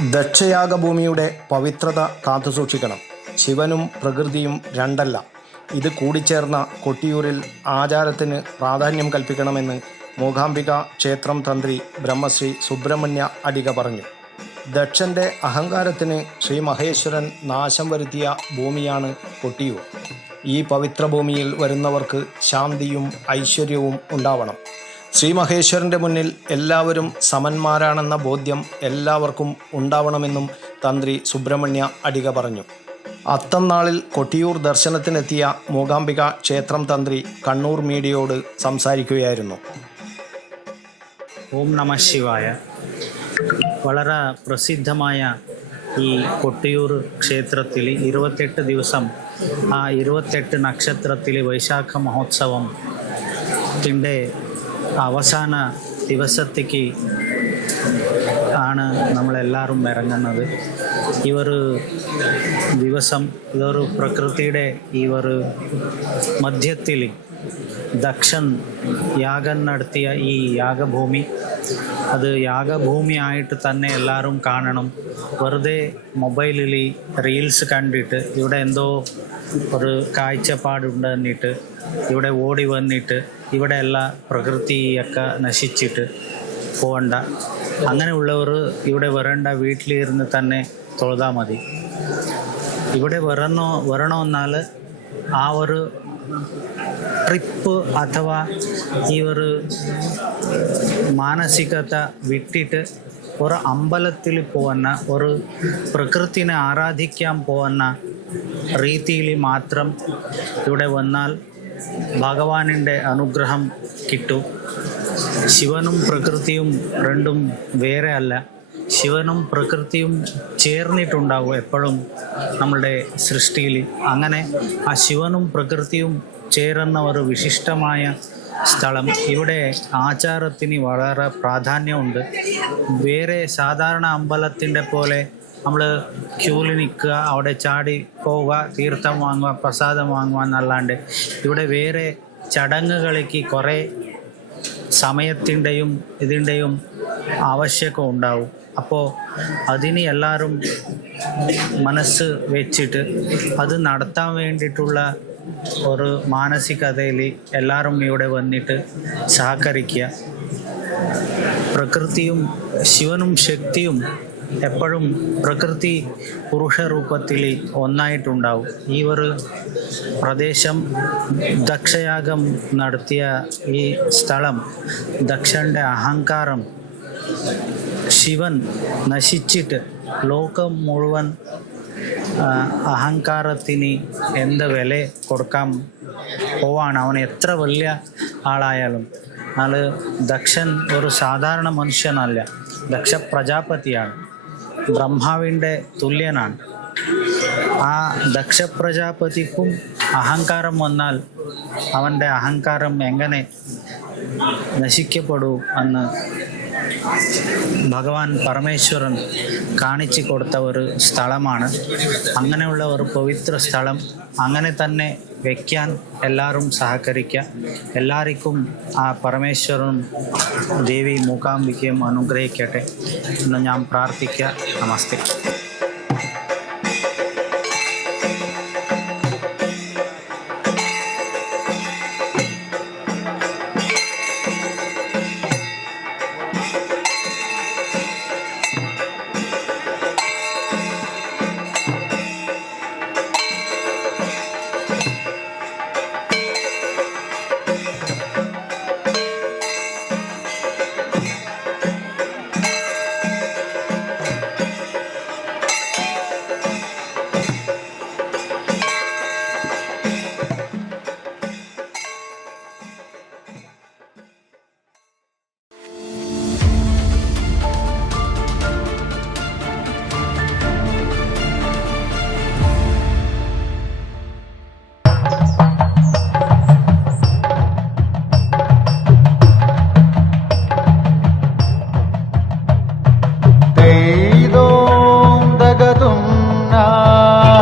ദക്ഷയാഗഭൂമിയുടെ പവിത്രത കാത്തുസൂക്ഷിക്കണം. ശിവനും പ്രകൃതിയും രണ്ടല്ല. ഇത് കൂടിച്ചേർന്ന കൊട്ടിയൂരിൽ ആചാരത്തിന് പ്രാധാന്യം കൽപ്പിക്കണമെന്ന് മൂകാംബിക ക്ഷേത്രം തന്ത്രി ബ്രഹ്മശ്രീ സുബ്രഹ്മണ്യ അടിക പറഞ്ഞു. ദക്ഷന്റെ അഹങ്കാരത്തിന് ശ്രീ മഹേശ്വരൻ നാശം വരുത്തിയ ഭൂമിയാണ് കൊട്ടിയൂർ. ഈ പവിത്ര ഭൂമിയിൽ വരുന്നവർക്ക് ശാന്തിയും ഐശ്വര്യവും ഉണ്ടാവണം. ശ്രീ മഹേശ്വരന്റെ മുന്നിൽ എല്ലാവരും സമന്മാരാണെന്ന ബോധ്യം എല്ലാവർക്കും ഉണ്ടാവണമെന്നും തന്ത്രി സുബ്രഹ്മണ്യ അടിക പറഞ്ഞു. അത്തം നാളിൽ കൊട്ടിയൂർ ദർശനത്തിനെത്തിയ മൂകാംബിക ക്ഷേത്രം തന്ത്രി കണ്ണൂർ മീഡിയയോട് സംസാരിക്കുകയായിരുന്നു. ഓം നമ ശിവായ. വളരെ പ്രസിദ്ധമായ ഈ കൊട്ടിയൂർ ക്ഷേത്രത്തിൽ ഇരുപത്തെട്ട് ദിവസം ആ ഇരുപത്തെട്ട് നക്ഷത്രത്തിലെ വൈശാഖ മഹോത്സവം ത്തിന്റെ അവസാന ദിവസത്തേക്ക് ആണ് നമ്മളെല്ലാവരും ഇറങ്ങുന്നത്. ഈ ദിവസം ഇതൊരു പ്രകൃതിയുടെ ഒരു മധ്യത്തിൽ ദക്ഷൻ യാഗം നടത്തിയ ഈ യാഗഭൂമി അത് യാഗഭൂമിയായിട്ട് തന്നെ എല്ലാവരും കാണണം. വെറുതെ മൊബൈലിൽ റീൽസ് കണ്ടിട്ട് ഇവിടെ എന്തോ ഒരു കാഴ്ചപ്പാടുണ്ട് എന്നിട്ട് ഇവിടെ ഓടി വന്നിട്ട് ഇവിടെ എല്ലാ പ്രകൃതിയൊക്കെ നശിച്ചിട്ട് പോകണ്ട അങ്ങനെയുള്ളവർ ഇവിടെ വരേണ്ട വീട്ടിലിരുന്ന് തന്നെ തൊഴുതാൽ മതി. ഇവിടെ വരണോ വരണമെന്നാൽ ആ ഒരു ട്രിപ്പ് അഥവാ ഈ ഒരു മാനസികത വിട്ടിട്ട് ഒരു അമ്പലത്തിൽ പോകുന്ന ഒരു പ്രകൃതിനെ ആരാധിക്കാൻ പോകുന്ന രീതിയിൽ മാത്രം ഇവിടെ വന്നാൽ ഭഗവാനിന്റെ അനുഗ്രഹം കിട്ടും. ശിവനും പ്രകൃതിയും രണ്ടും വേറെ അല്ല. ശിവനും പ്രകൃതിയും ചേർന്നിട്ടുണ്ടാവും എപ്പോഴും നമ്മളുടെ സൃഷ്ടിയിൽ. അങ്ങനെ ആ ശിവനും പ്രകൃതിയും ചേരുന്ന ഒരു വിശിഷ്ടമായ സ്ഥലം. ഇവിടെ ആചാരത്തിന് വളരെ പ്രാധാന്യമുണ്ട്. വേറെ സാധാരണ അമ്പലത്തിന്റെ പോലെ നമ്മൾ ക്യൂവിൽ നിൽക്കുക അവിടെ ചാടി പോവുക തീർത്ഥം വാങ്ങുക പ്രസാദം വാങ്ങുക എന്നല്ലാണ്ട് ഇവിടെ വേറെ ചടങ്ങുകളിലേക്ക് കുറേ സമയത്തിന്റെയും ഇതിന്റെയും ആവശ്യമൊക്കെ ഉണ്ടാവും. അപ്പോൾ അതിന് എല്ലാവരും മനസ്സ് വെച്ചിട്ട് അത് നടത്താൻ വേണ്ടിയിട്ടുള്ള ഒരു മാനസികതയിൽ എല്ലാവരും ഇവിടെ വന്നിട്ട് സഹകരിക്കുക. പ്രകൃതിയും ശിവനും ശക്തിയും എപ്പോഴും പ്രകൃതി പുരുഷരൂപത്തിൽ ഒന്നായിട്ടുണ്ടാവും. ഈ ഒരു പ്രദേശം ദക്ഷയാഗം നടത്തിയ ഈ സ്ഥലം ദക്ഷന്റെ അഹങ്കാരം ശിവൻ നശിച്ചിട്ട് ലോകം മുഴുവൻ അഹങ്കാരത്തിന് എന്ത് വില കൊടുക്കാൻ പോവാണ്? അവൻ എത്ര വലിയ ആളായാലും. ആൾ ദക്ഷൻ ഒരു സാധാരണ മനുഷ്യനല്ല. ദക്ഷ പ്രജാപതിയാണ് ബ്രഹ്മാവിന്റെ തുല്യനാണ്. ആ ദക്ഷ പ്രജാപതിക്കും അഹങ്കാരം വന്നാൽ അവന്റെ അഹങ്കാരം എങ്ങനെ നശിക്കപ്പെടൂ എന്ന് ഭഗവാൻ പരമേശ്വരൻ കാണിച്ചു കൊടുത്ത ഒരു സ്ഥലമാണ്. അങ്ങനെയുള്ള ഒരു പവിത്ര സ്ഥലം അങ്ങനെ തന്നെ വയ്ക്കാൻ എല്ലാവരും സഹകരിക്കുക. എല്ലാവർക്കും ആ പരമേശ്വരനും ദേവി മൂകാംബിക്കയും അനുഗ്രഹിക്കട്ടെ എന്ന് ഞാൻ പ്രാർത്ഥിക്കുക. നമസ്തേ.